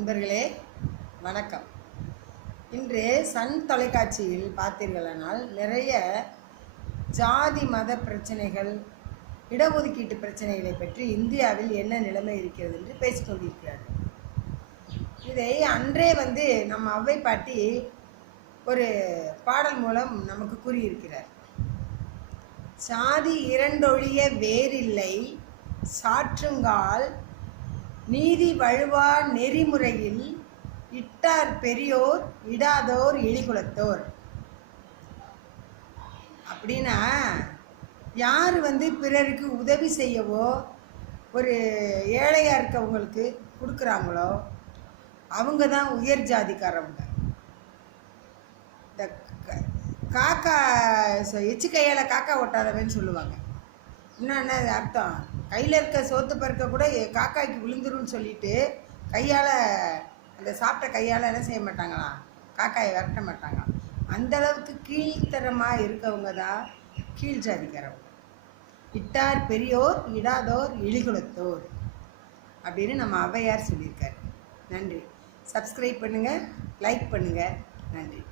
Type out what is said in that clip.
நண்பர்களே வணக்கம். இன்று சன் தொலைக்காட்சியில் பார்த்தீர்களானால் நிறைய ஜாதி மத பிரச்சனைகள், இடஒதுக்கீட்டு பிரச்சனைகளை பற்றி இந்தியாவில் என்ன நிலைமை இருக்கிறது என்று பேசிக்கொண்டிருக்கிறார். இதை அன்றே நம்ம அவ்வை பாட்டி ஒரு பாடல் மூலம் நமக்கு கூறியிருக்கிறார். சாதி இரண்டொழிய வேறில்லை சாற்றுங்கால் நீதி வழுவா நெறிமுறையில் இட்டார் பெரியோர் இடாதோர் இழிகுலத்தோர். அப்படின்னா யார் பிறருக்கு உதவி செய்யவோ ஒரு ஏழையாக இருக்கவங்களுக்கு கொடுக்குறாங்களோ அவங்க தான் உயர் ஜாதிக்காரவங்க. இந்த காக்கா எச்சு கையால் காக்கா ஒட்டாதவன்னு சொல்லுவாங்க. என்னென்ன அர்த்தம்? கையில் இருக்க சோத்து பருக்க கூட காக்காய்க்கு விழுந்துருன்னு சொல்லிட்டு கையால் அந்த சாப்பிட்ட கையால் என்ன செய்ய மாட்டாங்களாம், காக்காயை விரட்ட மாட்டாங்களாம். அந்தளவுக்கு கீழ்த்தரமாக இருக்கவங்க தான் கீழ் ஜாதிக்காரவங்க. இட்டார் பெரியோர் இடாதோர் இழிகுலத்தோர் அப்படின்னு நம்ம ஔவையார் சொல்லியிருக்காரு. நன்றி. சப்ஸ்கிரைப் பண்ணுங்கள், லைக் பண்ணுங்கள். நன்றி.